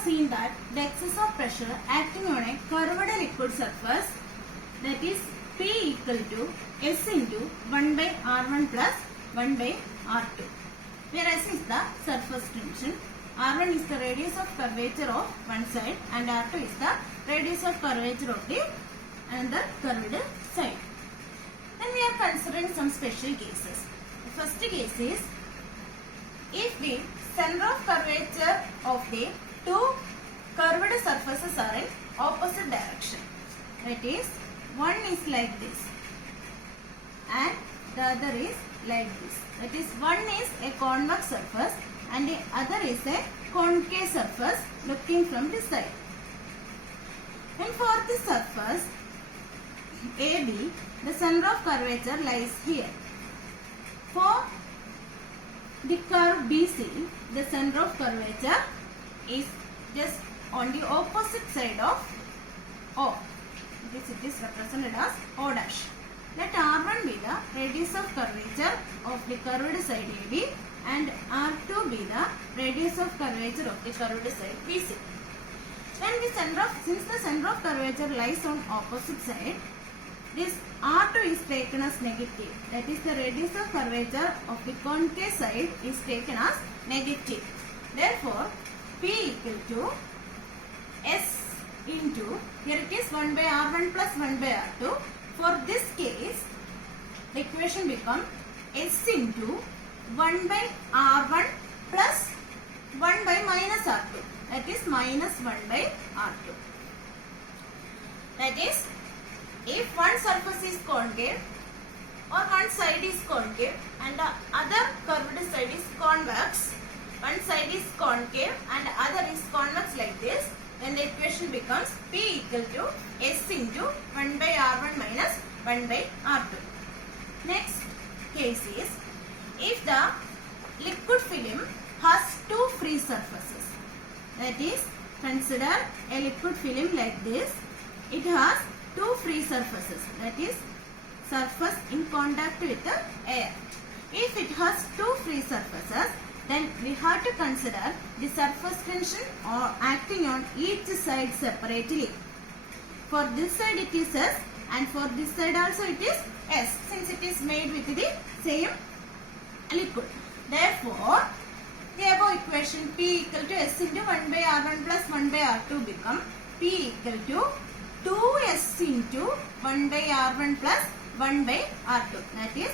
have seen that the excess of pressure acting on a curved liquid surface, that is P equal to S into 1 by R1 plus 1 by R2. Where S is the surface tension, R1 is the radius of curvature of one side and R2 is the radius of curvature of the another curved side. Then we are considering some special cases. The first case is if the center of curvature of the two curved surfaces are in opposite direction. That is, one is like this and the other is like this. That is, one is a convex surface and the other is a concave surface looking from this side. And for this surface AB, the center of curvature lies here. For the curve BC, the center of curvature is just on the opposite side of O. It is represented as O dash. Let R1 be the radius of curvature of the curved side AB and R2 be the radius of curvature of the curved side BC. Since the center of curvature lies on opposite side, this R2 is taken as negative. That is, the radius of curvature of the concave side is taken as negative. Therefore, P equal to S into, here it is 1 by R1 plus 1 by R2. For this case, the equation becomes S into 1 by R1 plus 1 by minus R2. That is minus 1 by R2. That is, if one surface is concave or one side is concave and the other curved side is convex, one side is concave and the other is convex like this, then the equation becomes P equal to S into 1 by R1 minus 1 by R2. Next case is if the liquid film has two free surfaces. That is, consider a liquid film like this. It has two free surfaces, that is, surface in contact with the air. If it has two free surfaces, then we have to consider the surface tension or acting on each side separately. For this side it is S and for this side also it is S, since it is made with the same liquid. Therefore, the above equation P equal to S into 1 by R1 plus 1 by R2 become P equal to 2S into 1 by R1 plus 1 by R2. That is,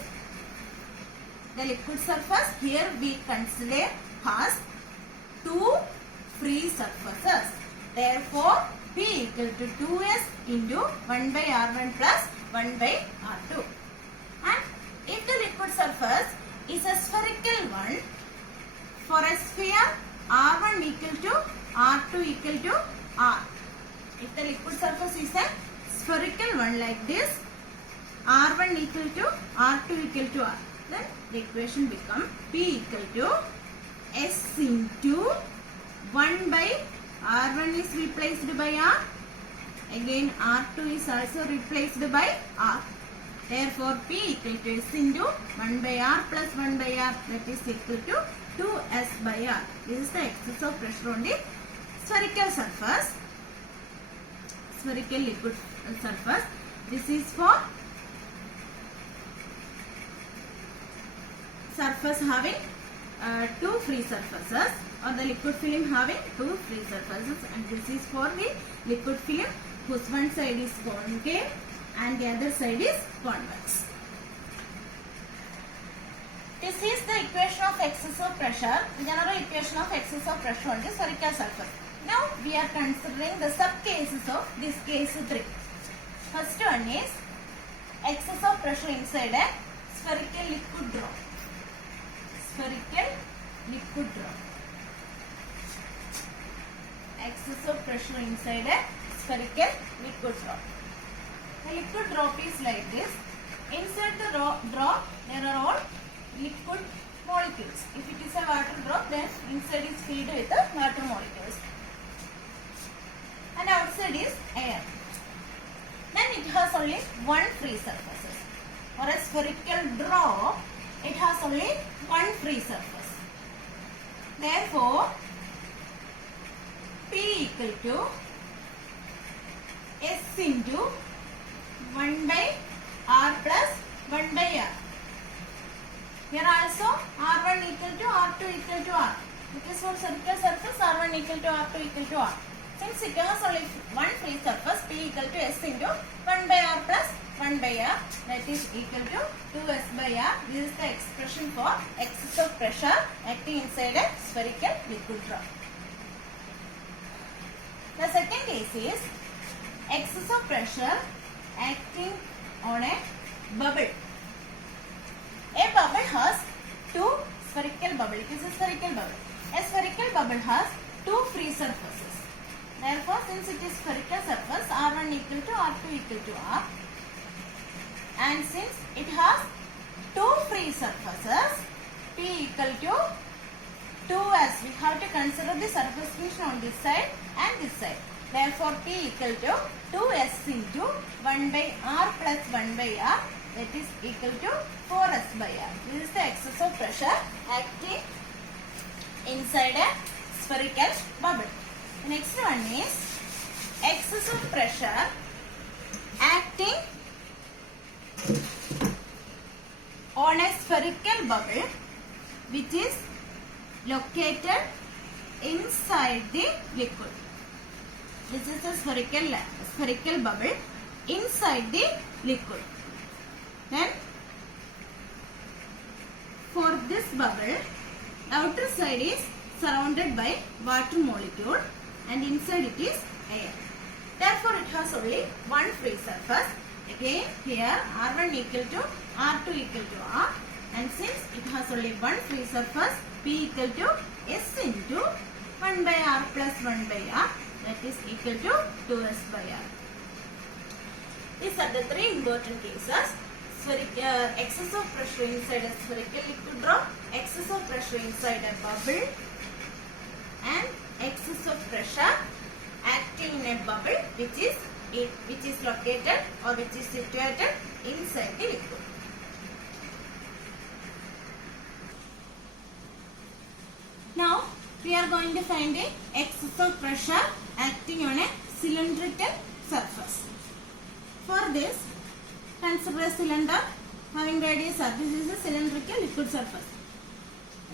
the liquid surface here we consider has two free surfaces. Therefore, P equal to 2S into 1 by R1 plus 1 by R2. And if the liquid surface is a spherical one, for a sphere R1 equal to R2 equal to R. If the liquid surface is a spherical one like this, R1 equal to R2 equal to R, then the equation becomes P equal to S into 1 by R1 is replaced by R, again R2 is also replaced by R. Therefore, P equal to S into 1 by R plus 1 by R, that is equal to 2S by R. This is the excess of pressure on the spherical surface. Spherical liquid surface. This is for surface having two free surfaces, or the liquid film having two free surfaces, and this is for the liquid film whose one side is concave and the other side is convex. This is the equation of excess of pressure, the general equation of excess of pressure on the spherical surface. Now we are considering the sub cases of this case 3. First one is excess of pressure inside a spherical liquid drop. Spherical liquid drop. Excess of pressure inside a spherical liquid drop. The liquid drop is like this. Inside the drop there are all liquid molecules. If it is a water drop, then inside is filled with the water molecules and outside is air. Then it has only one free surfaces. For a spherical drop, it has only one free surface. Therefore, P equal to S into 1 by R plus 1 by R. Here also R1 equal to R2 equal to R. It is for spherical surface R1 equal to R2 equal to R. Since it has only one free surface, P equal to S into 1 by R plus 1 by R, that is equal to 2S by R. This is the expression for excess of pressure acting inside a spherical liquid drop. The second case is excess of pressure acting on a bubble. A bubble has two spherical bubbles. It is a spherical bubble. A spherical bubble has two free surfaces. Therefore, since it is spherical surface, R1 equal to R2 equal to R, and since it has two free surfaces, P equal to 2S. We have to consider the surface tension on this side and this side. Therefore, P equal to 2S into 1 by R plus 1 by R, that is equal to 4S by R. This is the excess of pressure acting inside a spherical bubble. The next one is excess of pressure acting on a spherical bubble which is located inside the liquid. This is a spherical bubble inside the liquid. Then for this bubble, the outer side is surrounded by water molecule and inside it is air. Therefore, it has only one free surface. Again, here R1 equal to R2 equal to R, and since it has only one free surface, P equal to S into 1 by R plus 1 by R, that is equal to 2S by R. These are the three important cases. Excess of pressure inside a spherical liquid drop, excess of pressure inside a bubble, and excess of pressure acting in a bubble which is located or which is situated inside the liquid. Now we are going to find the excess of pressure acting on a cylindrical surface. For this, consider a cylinder having radius R. This is a cylindrical liquid surface.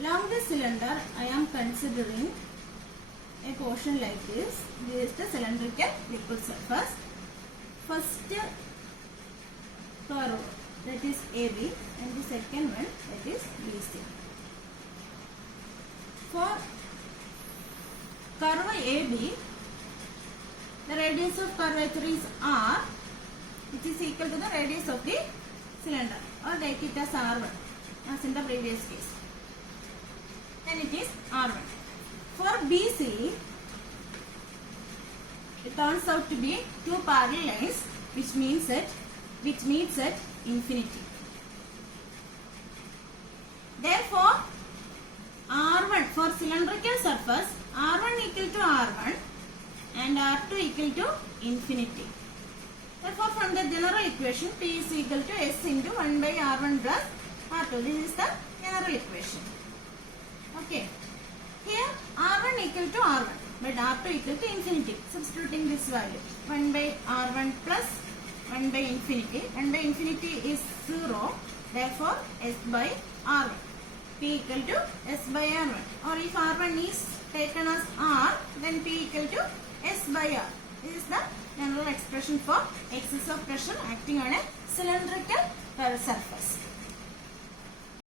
Along the cylinder, I am considering a portion like this. This is the cylindrical liquid surface. First curve, that is AB, and the second one, that is BC. For curve AB, the radius of curvature is R, which is equal to the radius of the cylinder, or take it as R1 as in the previous case. Then it is R1. For BC, it turns out to be two parallel lines which meets at infinity. Therefore, R1 for cylindrical surface, R1 equal to R1 and R2 equal to infinity. Therefore, from the general equation, P is equal to S into 1 by R1 plus R2. This is the general equation. Okay. Here, R1 equal to R1, but R2 equal to infinity. Substituting this value, 1 by R1 plus 1 by infinity. 1 by infinity is 0. Therefore, S by R1. P equal to S by R1. Or if R1 is taken as R, then P equal to S by R. This is the general expression for excess of pressure acting on a cylindrical surface.